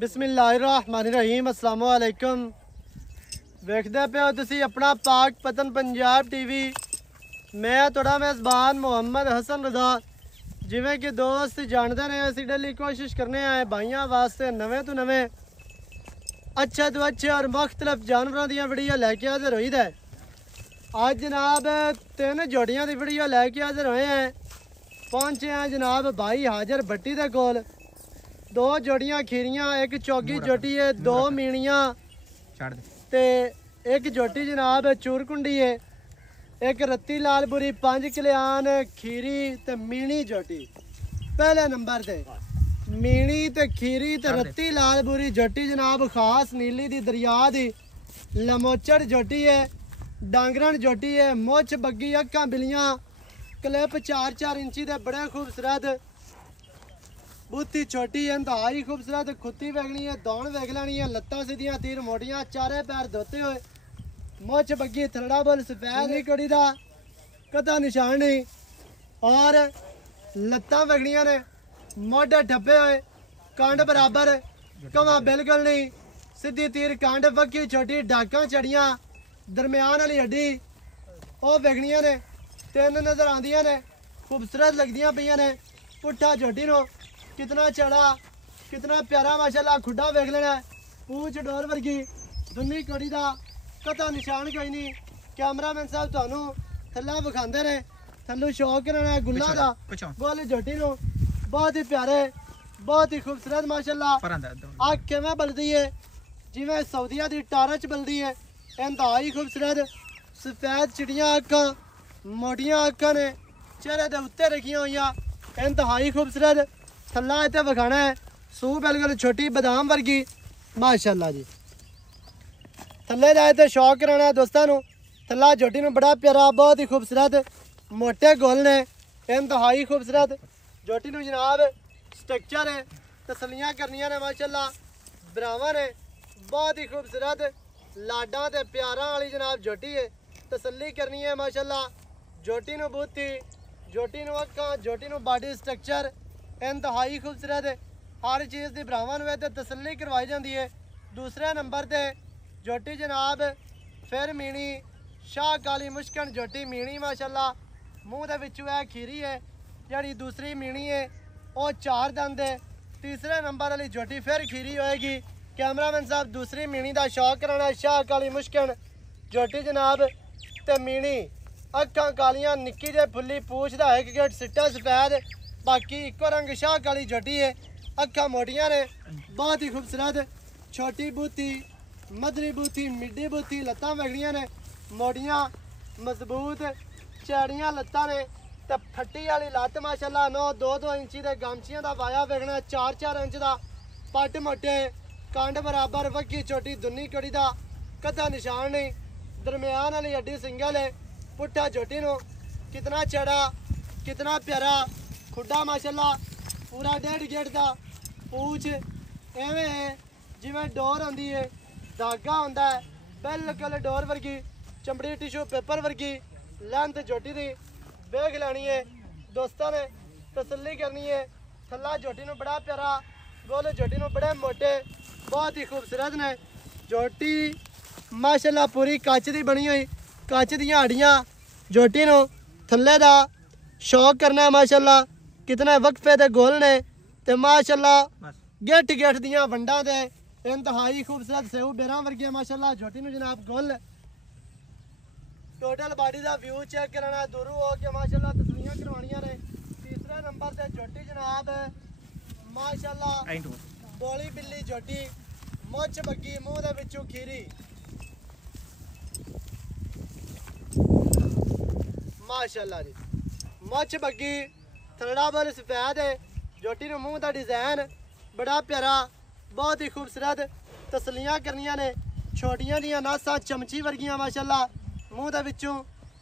बिस्मिल्लाहिर्रहमानिर्रहीम अस्सलाम वालेकुम। वेखदे पे हो तुसी अपना पाक पतन पंजाब टीवी। मैं थोड़ा मेज़बान मोहम्मद हसन रज़ा। जिमें कि दोस्त जानते हैं असी डेली कोशिश करने आए भाइयों वास्ते नवे तो नवे अच्छे तो अच्छे और मुख्तलिफ जानवरों दी वीडियो लैके हाजिर होई है। आज जनाब 3 जोड़ियां की वीडियो लैके हाजिर होए हैं। पहुंचे हैं जनाब भाई हाजिर भट्टी दे कोल। 2 जोड़ियां खीरियां, एक चौगी जोटी है, 2 मीणियां ते एक जोटी जनाब चूरकुंडी है, एक रत्ती लालपुरी 5 कल्याण खीरी ते मीणी जोटी। पहले नंबर ते मीणी ते खीरी ते रत्ती लालपुरी जोटी जनाब खास नीली दी दरिया दी लमोचड़ जोटी है, डांगरन जोटी है, मुछ बग्गी अक्कां बिलियां, क्लिप 4-4 इंची दे बड़े खूबसूरत, बूथी छोटी है, इंतहाई खूबसूरत, खुत्ती वेगनी है, दौड़ वेग लेनी है, लत्तां सीधियां तीर मोटियां, चारे पैर धोते हुए, मुछ बग्गी थरड़ा बोल सफेद ही कड़ी दा कदा निशान नहीं और लत्तां वेगनियां ने, मोढे ठप्पे हुए, कांड बराबर, कमा बिल्कुल नहीं, सीधी तीर कांड, बग्गी छोटी, डाकां चढ़ियां, दरम्यान वाली हड्डी वो वेगनियां ने, 3 नजर आंदियां ने, खूबसूरत लगदियां पईयां ने। पुट्ठा झोटी नो कितना चढ़ा, कितना प्यारा माशाल्लाह, खुड्डा वेख लेना, पूछ डोर वर्गी, दुन्नी कड़ी दा कता निशान कोई नहीं। कैमरामैन साहब थानू थल्ला विखांदे ने, थल्लू शौक कराना है गुल्ला दा। गोल झोटी नो बहुत ही प्यारे, बहुत ही खूबसूरत माशाल्लाह। आँख किवें बलदी है जिवें सऊदिया दी टारच बलदी है, इंतहाई खूबसूरत, सफेद चिड़ियां अक्खां, मोटियां अक्खां ने, चेहरे दे उत्ते रखियां होइयां, इंतहाई खूबसूरत। थल्ला इत्थे विखाना है, सूह बिल्कुल छोटी बदाम वर्गी माशाल्लाह जी। थल्ले दा इत्थे शौक कराना है दोस्तां नू। थल्ला झोटी नू बड़ा प्यारा, बहुत ही खूबसूरत, मोटे गोल ने, इंतहाई खूबसूरत झोटी नू जनाब स्ट्रक्चर है, तसलियां करनियां ने माशाल्लाह, ब्रावां ने, बहुत ही खूबसूरत लाडां ते प्यारां वाली जनाब झोटी है, तसल्ली करनी है माशाल्लाह। झोटी नू बूथी, झोटी नू अक्खां, झोटी नू बॉडी स्ट्रक्चर इंतहाई खूबसूरत है, हर चीज़ की भरावां नूं इत्थे तसल्ली करवाई जाती है। दूसरे नंबर ते झोटी जनाब फिर मीणी, शाह काली मुश्कन झोटी मीणी माशाल्लाह, मूँह दे विचों है खीरी है, जिहड़ी दूसरी मीणी है वो 4 दंद है। तीसरे नंबर वाली झोटी फिर खीरी होएगी। कैमरामैन साहब दूसरी मीणी का शौक कराना, शाह काली मुश्कन झोटी जनाब ते मीणी, अक्खां कालियां, निक्की जे फुल्ली पूछ दा एक गेट सिट्टा सफेद, बाकी इको रंग शाह काली झोटी है, अक्खां मोटियां ने, बहुत ही खूबसूरत, छोटी बूथी, मदरी बूथी, मिड्डी बूथी, लत्तां वेगड़ियां ने, मोटियां मजबूत चैड़ियां लत्तां ने, ते फट्टी वाली लत्त माशाल्लाह, 9-2 इंची दे गमचियां दा वाया वेगना, 4-4 इंच दा पट मोटे, कांड बराबर, वक्की छोटी, दुन्नी कड़ी दा कदा निशान नहीं, दरम्यान वाली हड्डी सिंगल है। पुट्ठा झोटी नो कितना चढ़ा, कितना प्यारा, खुड्डा माशाल्लाह पूरा 1.5 गेट दा, पूछ एवें है जिवें डोर आंदी है, धागा होंदा है बिल्कुल डोर वर्गी, चमड़ी टिशू पेपर वर्गी, लेंथ झोटी दी वेख लैनी है दोस्तां ने, तसल्ली करनी है। थल्ला झोटी नूं बड़ा प्यारा, गोल झोटी नूं बड़े मोटे, बहुत ही खूबसूरत ने। झोटी माशाल्लाह पूरी कच दी बनी हुई, कच दियां हड्डियां, झोटी नूं थल्ले दा शौक करना है माशाल्लाह, कितने वक्फे दे गोल ने, ते माशाल्लाह गेट गेट दियां वंडां दे इंतहाई खूबसूरत सेऊ बेरां वर्गियां माशाल्लाह झोटी नूं जनाब गोल। टोटल बॉडी का व्यू चेक कराना, दूरों हो के माशाल्लाह तस्वीरें करवानियां ने। तीसरे नंबर से झोटी जनाब माशाल्लाह बोली बिल्ली झोटी, मुछ बग्गी, मूँह दे विचों खीरी माशाल्लाह जी, मुछ बग्गी, थरड़ा बोल सफेद है, झोटी नूं मूँह का डिजाइन बड़ा प्यारा, बहुत ही खूबसूरत, तसलियां करनियां ने, छोटियां जियां नासां चमची वर्गियां माशाल्लाह, मूँह दे विचों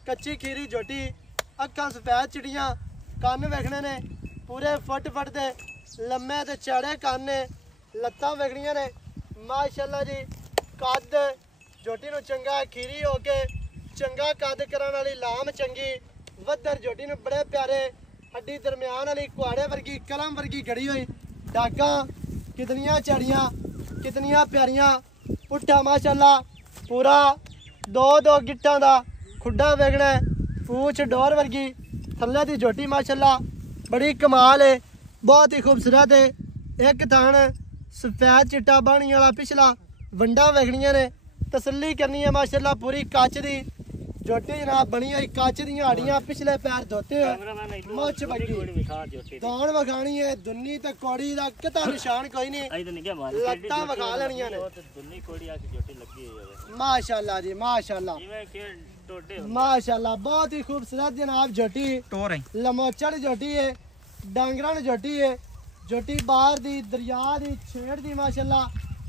कच्ची खीरी झोटी, अक्खां सफेद चिड़ियां, कन्न वेखने ने पूरे फट दे लम्मे ते चौड़े कन्न ने, लत्तां वेखनियां ने माशाल्लाह जी। कद झोटी नूं चंगा खीरी हो के चंगा कद करन वाली लाम चंगी, वधर झोटी नूं बड़े प्यारे, हड्डी दरम्यान वाली कुआड़े वर्गी, कलम वर्गी गड़ी हुई, डागा कितनियां चढ़ियां, कितनियां प्यारियां पुट्ठा माशाल्लाह पूरा दो गिट्टां दा खुड्डा वेगना पूछ डोर वर्गी थल्ले दी झोटी माशाल्लाह बड़ी कमाल है बहुत ही खूबसूरत है। एक थान सफेद चिट्टा बाणी वाला पिछला वंडा वेगनियां ने तसल्ली करनी है माशाल्लाह पूरी कच दी झोटी जनाब बनी हुई कच दी हाड़ियां पिछले पैर धोते हुए मुछ बगी दौड़ वखानी है दुन्नी ते कोड़ी दा किता निशान कोई नहीं लत्तां वखा लेनियां ने माशाल्लाह जी माशाल्लाह माशाल्लाह बहुत ही खूबसूरत जनाब झोटी लमोचड़ झोटी है डांगरन झोटी है झोटी बाहर दी दरिया दी छेड़ दी माशाल्लाह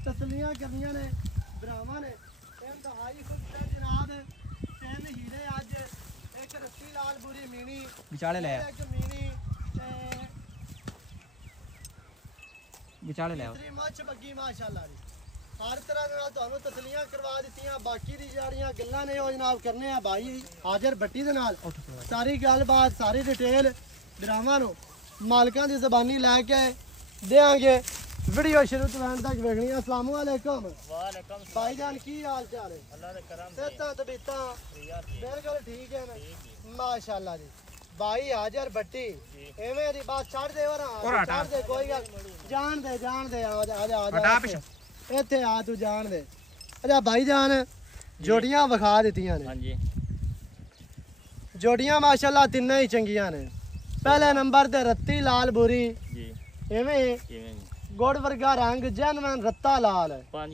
तसलियां करनियां ने भरावां ने इंतहाई खूबसूरत जनाब तीन हीरे अज एक रस्सी लाल बुरी मीनी विचाले ले एक मीनी ते विचाले ले इतनी मच बग्गी माशाल्लाह जी हर तरह दे नाल तुहानू तसलियां करवा दित्तियां बाकी दी जाड़ियां गल्लां ने ओ जनाब करने आ भाई हाजिर भट्टी दे नाल सारी गलबात सारी डिटेल भरावां नू मालकां दी ज़बानी लैके देंगे वीडियो शुरू तो एंड तक देखनी है। अस्सलाम वालेकुम भाईजान की हाल चाल है अल्लाह दे करम से सेहतां तबीयतां बिल्कुल ठीक है ना माशाल्लाह जी भाई हाजिर भट्टी एवें दी बात छड़ दे और छड़ दे कोई गल जान दे आ जा बटा पिछ इत्थे आ तू जान दे अच्छा भाईजान जोड़ियां विखा दित्तियां ने हां जी जोड़ियां माशाल्लाह तिन्ने ही चंगियां ने पहले नंबर ते रत्ती लाल बुरी जी एवें गोड़ वर्गा रंग जनवन रत्ता लाल पांच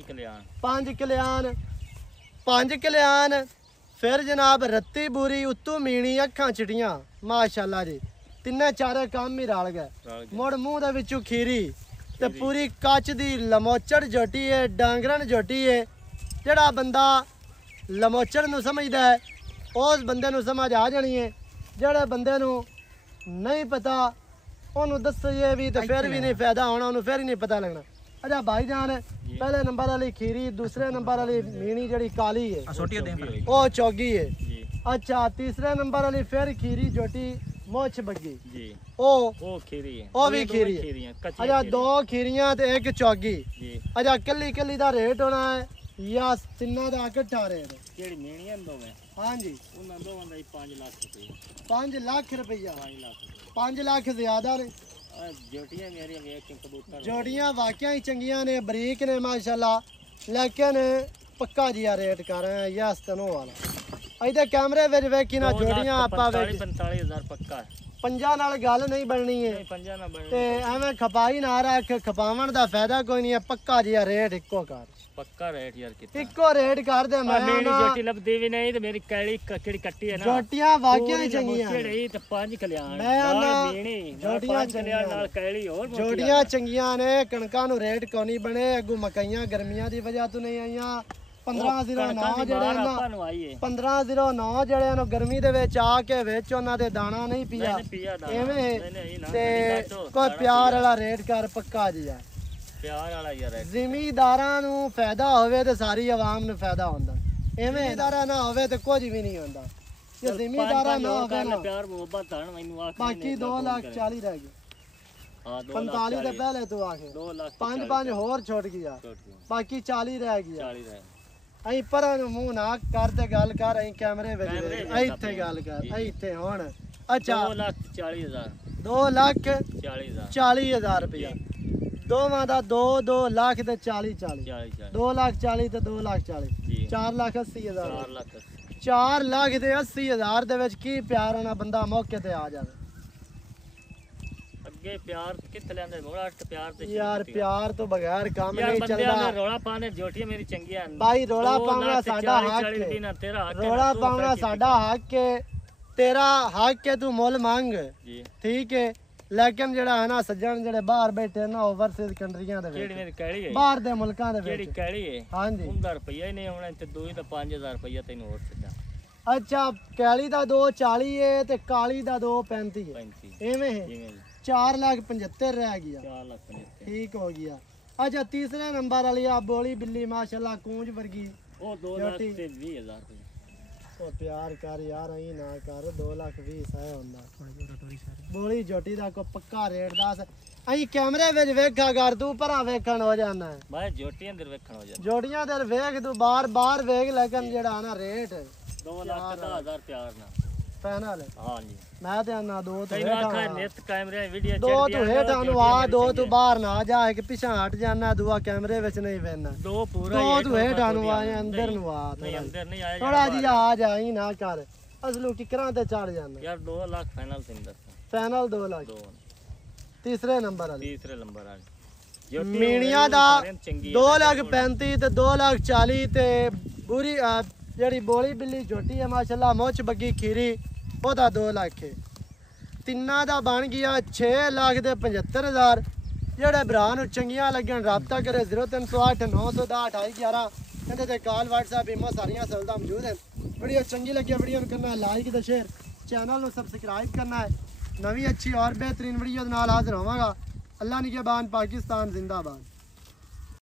कल्याण फिर जनाब रत्ती बुरी उत्तू मीणी अखां चिटियां माशाल्लाह जी तिन्ने चारे काम ही रल गए मुड़ मूंह दे विचों खीरी ते पूरी कच दी लमोचड़ झोटी है डांगरन झोटी है जेड़ा बंदा लमोचड़ नू समझदा है उस बंदे नू समझ आ जानी है जेड़े बंदे नू नहीं पता ओनू दसिए भी तो फिर भी नहीं फायदा होना ओनू फिर ही नहीं पता लगना। अच्छा भाईजान पहले नंबर वाली खीरी दूसरे नंबर वाली मीनी जड़ी काली है ओ चौगी है अच्छा तीसरे नंबर वाली फिर खीरी जोटी मोछ बग्गी ओ खीरी है ओ भी खीरी है अच्छा दो खीरियां ते एक चौगी अच्छा कली कली दा रेट होना है या तिन्ना दा इकट्ठा रेट केड़ी मीणियां दोवें हां जी उन्हां दोवां दा 5 लाख रुपया 5 लाख रुपया 5 लाख ज्यादा ने जोटियां मेरी वेख के कबूतर जोटियां वाकई ही चंगियां ने बरीक ने माशाल्लाह लेकिन पक्का जिया रेट कर रहे हैं यस तनो वाला इधर कैमरे विच वेखी ना जोटियां आपा 45,000 पक्का है पंजा नाल गल नहीं बननी है पंजा ना बननी ते एवें खपाई ना रख खपावन दा फायदा कोई नहीं है पक्का जिया रेट इक्को कर पक्का रेट यार कितना इक्को रेट कर दे मैं मेरी जोटी लबदी भी नहीं ते मेरी कैली ककड़ी कट्टी है ना जोटियां वाकई चंगियां छेड़ी ते 5 कल्याण नाल मेणी जोटियां कल्याण नाल कैली और जोटियां चंगियां ने कणकां नु रेट कोनी बने अगू मकईयां गर्मियां दी वजह तो नहीं आईयां 1509 ਜਿਹੜੇ ਨਾ 1509 ਜਿਹੜੇ ਨੂੰ ਗਰਮੀ ਦੇ ਵਿੱਚ ਆ ਕੇ ਵਿੱਚ ਉਹਨਾਂ ਦੇ ਦਾਣਾ ਨਹੀਂ ਪੀਆ ਐਵੇਂ ਤੇ ਕੋਈ ਪਿਆਰ ਵਾਲਾ ਰੇਟ ਕਰ ਪੱਕਾ ਜੀ ਆ ਪਿਆਰ ਵਾਲਾ ਯਾਰ ਜ਼ਿਮੀਦਾਰਾਂ ਨੂੰ ਫਾਇਦਾ ਹੋਵੇ ਤੇ ਸਾਰੀ ਆਵਾਮ ਨੂੰ ਫਾਇਦਾ ਹੁੰਦਾ ਐਵੇਂ ਜ਼ਿਮੀਦਾਰਾਂ ਨਾ ਹੋਵੇ ਤੇ ਕੁਝ ਵੀ ਨਹੀਂ ਹੁੰਦਾ ਜੇ ਜ਼ਿਮੀਦਾਰਾਂ ਨਾ ਹੋਵੇ ਨਾ ਪਿਆਰ ਮੁਹੱਬਤ ਧਣ ਮੈਨੂੰ ਆਖ ਬਾਕੀ 2,40,000 ਰਹਿ ਗਏ हां 45 ਦੇ ਪਹਿਲੇ ਤੂੰ ਆਖੇ 2,00,000 5 ਹੋਰ ਛੋਟ ਗਿਆ ਬਾਕੀ 40 ਰਹਿ ਗਿਆ 40 ਰਹਿ आई परां मुंह ना कर ते गल कर आई कैमरे विच इत्थे गल कर इत्थे हुण अच्छा 2,40,000 रुपया दोवां दा 2 लाख ते 40 2 लाख 40 ते 2 लाख 40 4,80,000 4 लाख ते 80,000 दे विच की प्यार होना बंदा मौके ते आ जावे प्यार किथे लेंदे मोड़ा प्यार ते यार प्यार तो बगैर काम नहीं चलदा रोला पाने जोटियां मेरी चंगियां भाई रोला पावना साडा हक है तेरा हक रोला पावना साडा हक है तेरा हक है तू मुल मांग जी ठीक है लेकिन जेड़ा है ना सज्जन जेड़े बाहर बैठे ना ओवरसीज कंट्रीयां दे केड़ी मेरी कैली है बाहर दे मुल्कां दे केड़ी कैली है हां जी उनदा रुपया ही नहीं होना ते 2 ही 5,000 रुपया तैनू और छड्डा अच्छा कैली दा 2,40 है ते काली दा 2,35 है एवें है 4,75,000 रह गया 4,75,000 ठीक हो गया। अच्छा तीसरे नंबर वाली आ बोली बिल्ली माशाल्लाह कूंज वर्गी ओ 2,20,000 ਉਹ ਪਿਆਰ ਕਰ ਯਾਰ ਅਹੀਂ ਨਾ ਕਰ 2,20,000 ਹੈ ਹੁੰਦਾ ਬੋਲੀ ਜੋਟੀ ਦਾ ਕੋ ਪੱਕਾ ਰੇਟ ਦੱਸ ਅਹੀਂ ਕੈਮਰੇ ਵਿੱਚ ਵੇਖਾ ਕਰ ਤੂੰ ਭਰਾ ਵੇਖਣ ਹੋ ਜਾਣਾ ਹੈ ਮੈਂ ਜੋਟੀਆਂ ਦੇ ਵੇਖਣ ਹੋ ਜਾਂਦਾ ਜੋਟੀਆਂ ਦੇ ਵੇਖ ਤੂੰ ਬਾਰ ਵੇਖ ਲੇਕਿਨ ਜਿਹੜਾ ਨਾ ਰੇਟ 2,10,000 ਪਿਆਰ ਨਾਲ ਫਾਈਨਲ ਹਾਂ ਜੀ ਮੈਂ ਤੇ ਆਨਾ ਦੋ ਤੋਂ ਤੈਨੂੰ ਆਖਾਂ ਨਿਤ ਕੈਮਰੇ ਵੀਡੀਓ ਦੋ ਤੂੰ ਹੇਠਾਂ ਨੂੰ ਆ ਦੋ ਤੂੰ ਬਾਹਰ ਨਾ ਜਾ ਇੱਕ ਪਿਛਾਂ ਹਟ ਜਾਣਾ ਦੂਆ ਕੈਮਰੇ ਵਿੱਚ ਨਹੀਂ ਵੇਖਣਾ ਦੋ ਪੂਰਾ ਦੋ ਤੂੰ ਹੇਠਾਂ ਨੂੰ ਆ ਅੰਦਰ ਨੂੰ ਆ ਨਹੀਂ ਅੰਦਰ ਨਹੀਂ ਆਇਆ ਥੋੜਾ ਜਿਹਾ ਆ ਜਾ ਹੀ ਨਾ ਕਰ ਅਸਲੂ ਕਿਕਰਾਂ ਤੇ ਚੜ ਜਾਣਾ ਯਾਰ 2 ਲੱਖ ਫਾਈਨਲ ਤੈਨੂੰ ਦੱਸਾਂ ਫਾਈਨਲ 2 ਲੱਖ ਦੋ ਤੀਸਰੇ ਨੰਬਰ ਵਾਲੀ ਤੀਸਰੇ ਨੰਬਰ ਵਾਲੀ ਮੀਣੀਆਂ ਦਾ 2,35,000 ਤੇ 2,40,000 ਤੇ ਬੁਰੀ ਜਿਹੜੀ ਬੋਲੀ ਬਿੱਲੀ ਝੋਟੀ ਹੈ ਮਾਸ਼ਾਅੱਲਾ ਮੁੱਛ ਬੱਗੀ ਖੀਰੀ ਉਹਦਾ 2 ਲੱਖ ਹੈ ਤਿੰਨਾਂ ਦਾ ਬਣ ਗਿਆ 6,75,000 ਜਿਹੜੇ ਭਰਾ ਨੂੰ ਚੰਗੀਆਂ ਲੱਗਣ ਰਾਬਤਾ ਕਰੇ 0308 910 2811 ਇਹਦੇ ਤੇ ਕਾਲ WhatsApp ਈਮੋ ਸਾਰੀਆਂ ਸਹੂਲਤਾਂ ਮੌਜੂਦ ਹਨ ਵੀਡੀਓ ਚੰਗੀ ਲੱਗੀ ਵੀਡੀਓ ਨੂੰ ਕਰਨਾ ਲਾਈਕ ਤੇ ਸ਼ੇਅਰ ਚੈਨਲ ਨੂੰ ਸਬਸਕ੍ਰਾਈਬ ਕਰਨਾ ਹੈ ਨਵੀਂ अच्छी और बेहतरीन वीडियो नाल हाजिर होवांगा अल्लाह निगहबान पाकिस्तान जिंदाबाद।